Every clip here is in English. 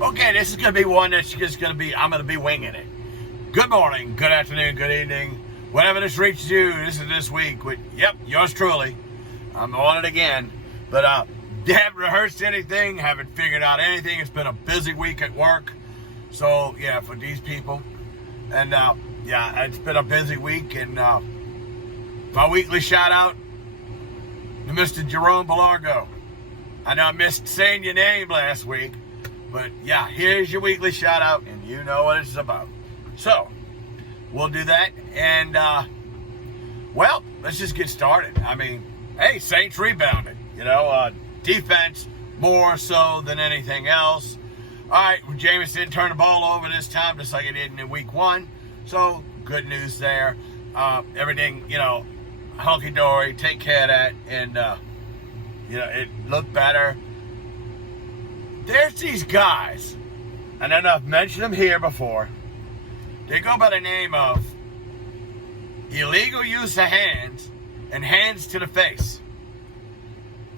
Okay, this is going to be one that's just going to be, I'm going to be winging it. Good morning, good afternoon, good evening. Whenever this reaches you, this is this week with, yours truly. I'm on it again. But haven't rehearsed anything, haven't figured out anything. It's been a busy week at work. So, yeah, for these people. And, it's been a busy week. And my weekly shout out to Mr. Jerome Belargo. I know I missed saying your name last week. But, yeah, here's your weekly shout-out, and you know what it's about. So, we'll do that, and, let's just get started. I mean, hey, Saints rebounded. Defense more so than anything else. All right, Jameis didn't turn the ball over this time, just like he did in week 1. So, good news there. Everything, hunky-dory, take care of that, and, it looked better. There's these guys, and I know I've mentioned them here before. They go by the name of illegal use of hands and hands to the face.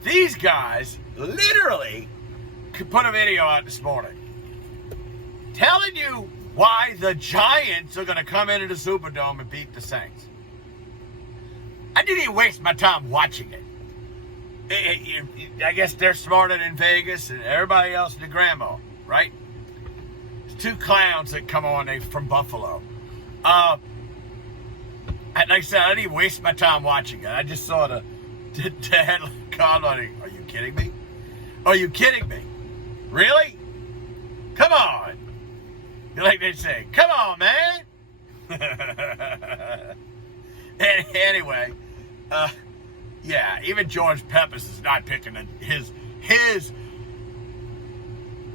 These guys literally could put a video out this morning telling you why the Giants are going to come into the Superdome and beat the Saints. I didn't even waste my time watching it. I guess they're smarter than Vegas and everybody else in the Grandma, right? There's 2 clowns that come on from Buffalo. Like I said, I didn't even waste my time watching it. I just saw the headline called on it. Are you kidding me? Are you kidding me? Really? Come on. Like they say, come on, man. Anyway, even George Peppers is not picking his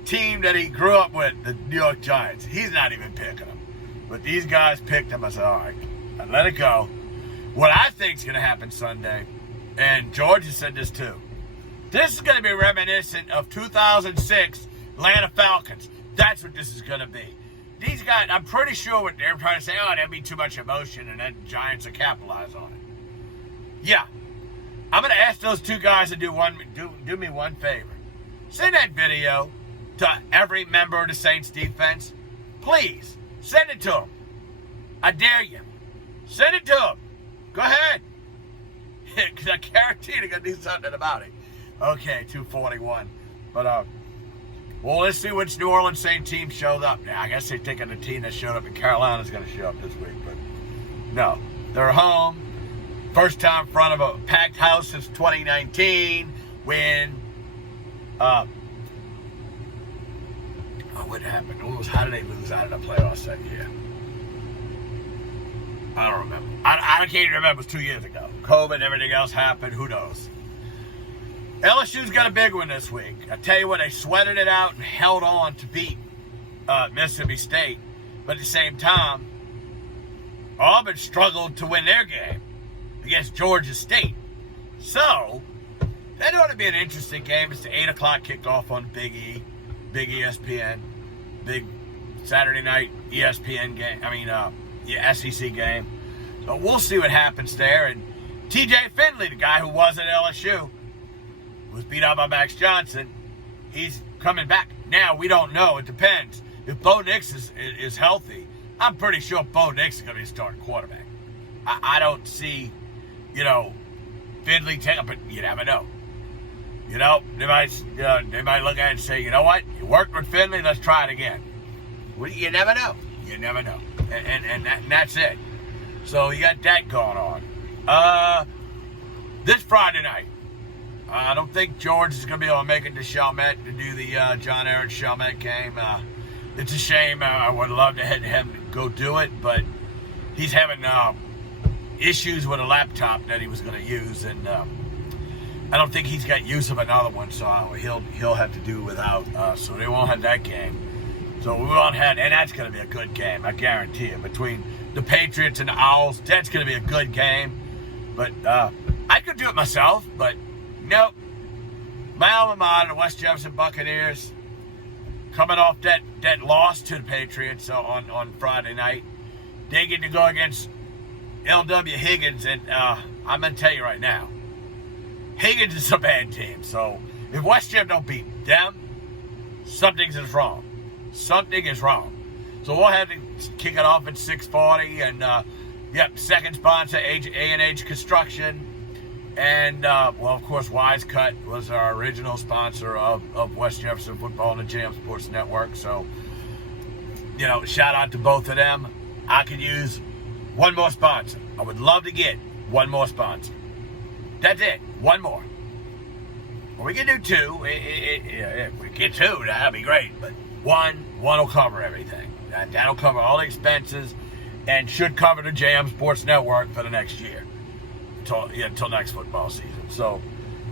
team that he grew up with, the New York Giants. He's not even picking them. But these guys picked him. I said, all right, I let it go. What I think is going to happen Sunday, and George has said this too, this is going to be reminiscent of 2006 Atlanta Falcons. That's what this is going to be. These guys, I'm pretty sure what they're trying to say, there'd be too much emotion, and then Giants will capitalize on it. Yeah. I'm going to ask those 2 guys to do me one favor. Send that video to every member of the Saints defense. Please, send it to them. I dare you. Send it to them. Go ahead. Because I guarantee they're going to do something about it. Okay, 241. But, let's see which New Orleans Saints team showed up. Now, I guess they're thinking the team that showed up in Carolina is going to show up this week. But, no. They're home. First time in front of a packed house since 2019 when, what happened? How did they lose out of the playoffs that year? I don't remember. I can't even remember. It was 2 years ago. COVID and everything else happened. Who knows? LSU's got a big one this week. I tell you what, they sweated it out and held on to beat Mississippi State. But at the same time, Auburn struggled to win their game against Georgia State. So, that ought to be an interesting game. It's the 8 o'clock kickoff on Big ESPN, big Saturday night ESPN game, SEC game. So we'll see what happens there. And TJ Finley, the guy who was at LSU, was beat out by Max Johnson, he's coming back. Now, we don't know. It depends. If Bo Nix is healthy, I'm pretty sure Bo Nix is going to be a starting quarterback. I don't see, Finley take up, but you never know. They might look at it and say, you know what? You worked with Finley, let's try it again. Well, you never know. You never know. And that's it. So you got that going on. This Friday night, I don't think George is going to be able to make it to Chalmette to do the John Aaron Chalmette game. It's a shame. I would love to have him go do it, but he's having issues with a laptop that he was going to use, and I don't think he's got use of another one, so he'll have to do without. So they won't have that game. So we won't have, and that's going to be a good game, I guarantee it. Between the Patriots and the Owls, that's going to be a good game. But I could do it myself, but nope. My alma mater, the West Jefferson Buccaneers, coming off that loss to the Patriots on Friday night, they get to go against L.W. Higgins, and I'm going to tell you right now, Higgins is a bad team. So if West Jeff don't beat them, something's wrong. Something is wrong. So we'll have to kick it off at 6:40. And, second sponsor, A&H Construction. And, of course, Wise Cut was our original sponsor of West Jefferson Football and the Jam Sports Network. So, shout out to both of them. I could use one more sponsor. I would love to get one more sponsor. That's it. One more. Well, we can do two. If we get two, that'd be great. But one will cover everything. That'll cover all the expenses and should cover the Jam Sports Network for the next year. Until next football season. So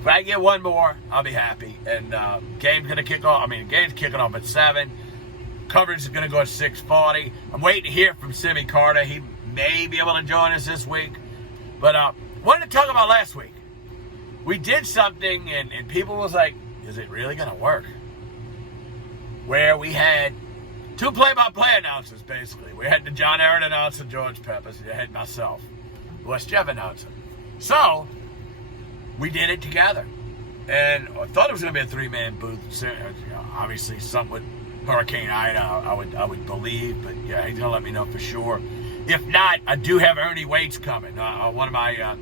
if I get one more, I'll be happy. And game's gonna kick off. The game's kicking off at 7. Coverage is gonna go at 6:40. I'm waiting to hear from Simmy Carter. He may be able to join us this week. But wanted to talk about last week. We did something, and people was like, "Is it really gonna work?" Where we had 2 play-by-play announcers. Basically, we had the John Aaron announcer, George Peppers. We had myself, the West Jeff announcer. So, we did it together. And I thought it was going to be a 3-man booth. Obviously, something with Hurricane Ida, I would believe. But, yeah, he's going to let me know for sure. If not, I do have Ernie Waits coming. One of my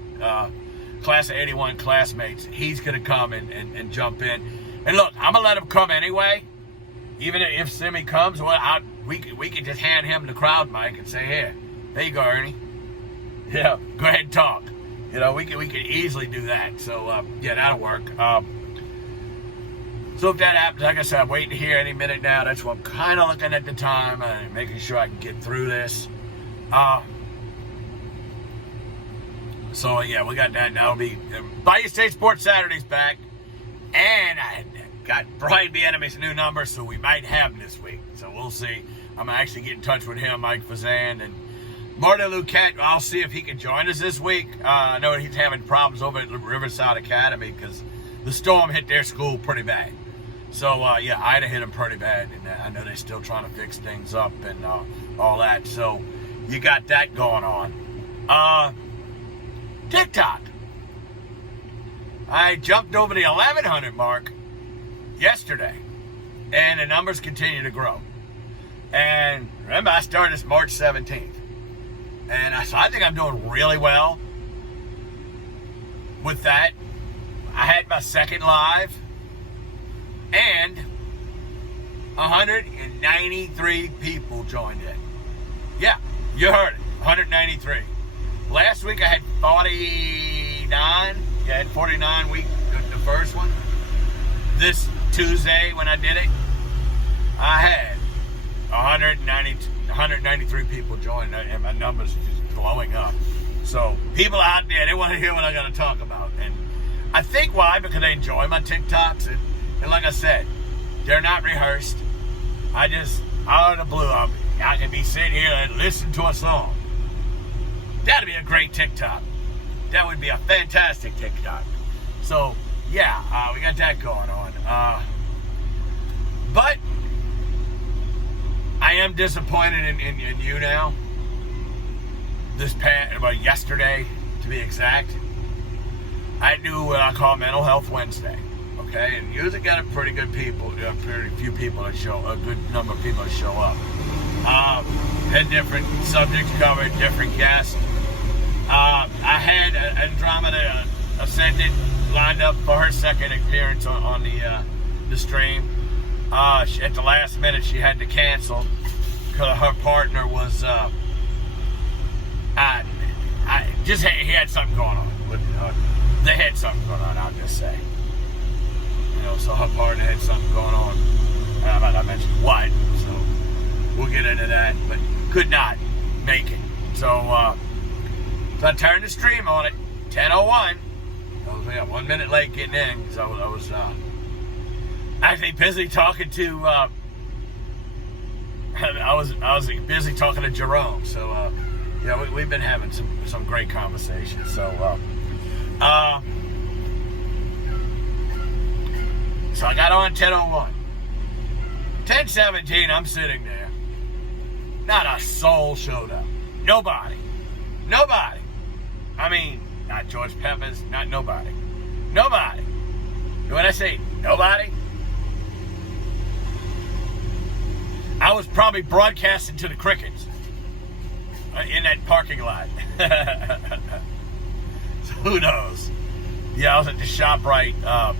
Class of 81 classmates. He's going to come and jump in. And, look, I'm going to let him come anyway. Even if Simmy comes, we can just hand him the crowd mic and say, "Here, there you go, Ernie. Yeah, go ahead and talk." We could easily do that. So, that'll work. So if that happens, like I said, I'm waiting to hear any minute now. That's what I'm kind of looking at the time and making sure I can get through this. We got that. That'll be Bayou State Sports Saturday's back. And I got Brian Bienemy's new number, so we might have him this week. So we'll see. I'm going to actually get in touch with him, Mike Fazan, and Martin Luquette. I'll see if he can join us this week. I know he's having problems over at Riverside Academy because the storm hit their school pretty bad. So, Ida hit them pretty bad, and I know they're still trying to fix things up and all that. So, you got that going on. TikTok. I jumped over the 1,100 mark yesterday, and the numbers continue to grow. And remember, I started this March 17th. And so I think I'm doing really well with that. I had my second live, and 193 people joined in. Yeah, you heard it, 193. Last week I had 49. Yeah, I had 49 week, the first one. This Tuesday when I did it, I had 193 people joined, and my numbers just blowing up. So people out there, they want to hear what I got to talk about. And I think why? Because they enjoy my TikToks. And like I said, they're not rehearsed. I just, out of the blue, I can be sitting here and listen to a song. That'd be a great TikTok. That would be a fantastic TikTok. So, we got that going on. But I am disappointed in YouNow. Yesterday, to be exact, I do what I call Mental Health Wednesday. Okay, and usually got a pretty good few people that show, a good number of people that show up. Had different subjects covered, different guests. I had Andromeda Ascendant lined up for her second appearance on the stream. At the last minute, she had to cancel because her partner was he had something going on. They had something going on, I'll just say. So her partner had something going on. I might not mention what, so we'll get into that, but could not make it. So I turned the stream on it, 10:01. I was 1 minute late getting in because I was actually busy talking to I was busy talking to Jerome. So we've been having some great conversations. So so I got on 10:01. 10:17, I'm sitting there. Not a soul showed up. Nobody. I mean, not George Peppers, not nobody. When I say nobody, I was probably broadcasting to the crickets in that parking lot. So who knows? Yeah, I was at the ShopRite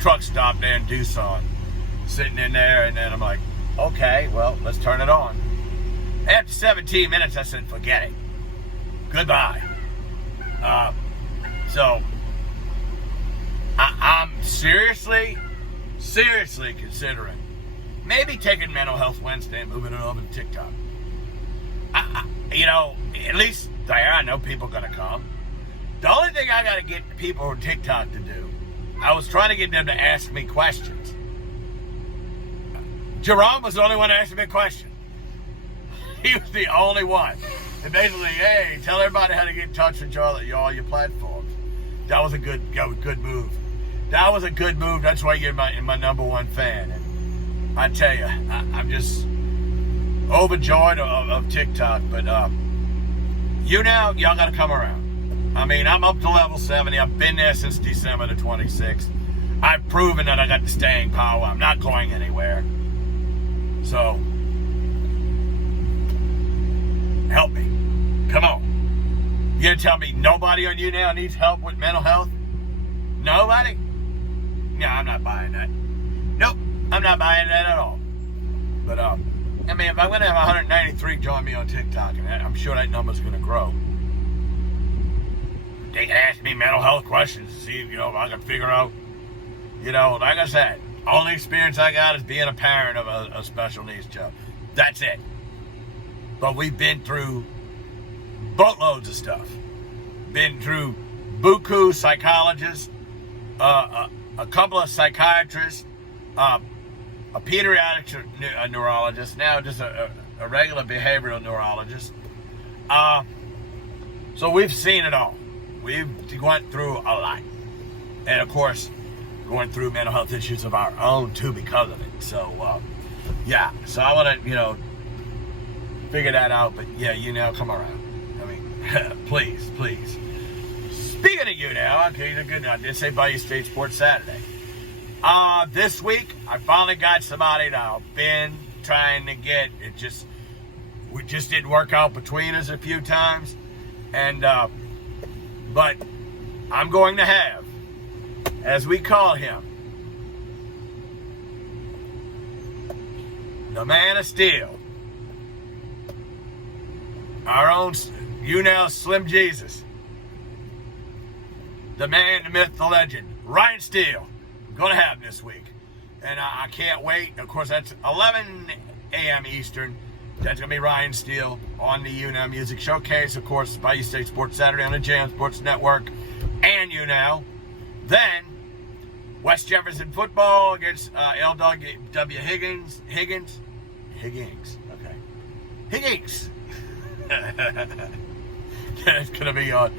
truck stop there in Tucson, sitting in there, and then I'm like, okay, well, let's turn it on. After 17 minutes, I said, forget it. Goodbye. So I'm seriously considering maybe taking Mental Health Wednesday and moving it over to TikTok. At least there, I know people are going to come. The only thing I got to get people on TikTok to do, I was trying to get them to ask me questions. Jerome was the only one to ask me a question. He was the only one. And basically, hey, tell everybody how to get in touch with all your platforms. That was a good move. That was a good move. That's why you're my number one fan. And I tell you, I'm just overjoyed of TikTok. But YouNow, y'all got to come around. I mean, I'm up to level 70. I've been there since December the 26th. I've proven that I got the staying power. I'm not going anywhere. So, help me. Come on. You gonna tell me nobody on YouNow needs help with mental health? Nobody? No, I'm not buying that. Nope, I'm not buying that at all. But, if I'm gonna have 193 join me on TikTok, and I'm sure that number's gonna grow. They can ask me mental health questions to see if I can figure out, like I said, only experience I got is being a parent of a special needs child. That's it. But we've been through boatloads of stuff. Been through buku psychologists, a couple of psychiatrists, a pediatric neurologist, now just a regular behavioral neurologist. So we've seen it all. We've went through a lot. And of course, going through mental health issues of our own too because of it. So, yeah. So I want to, figure that out. But yeah, come around. I mean, please. Speaking of YouNow, okay, good. I did say Bayou State Sports Saturday. This week, I finally got somebody that I've been trying to get. It just didn't work out between us a few times. And, but I'm going to have, as we call him, the Man of Steele, our own YouNow Slim Jesus, the man, the myth, the legend, Ryan Steele. I'm going to have him this week. And I can't wait. Of course, that's 11 a.m. Eastern. That's going to be Ryan Steele on the YouNow Music Showcase. Of course, Bayou State Sports Saturday on the Jam Sports Network and YouNow. Then, West Jefferson football against LW Higgins. Higgins. Okay. Higgins. It's going to be on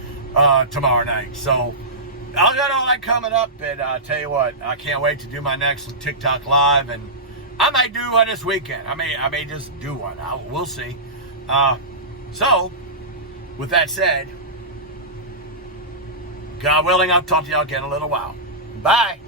tomorrow night. So, I got all that coming up. And I'll tell you what, I can't wait to do my next TikTok Live. And I might do one this weekend. I may just do one. We'll see. So, with that said, God willing, I'll talk to y'all again in a little while. Bye.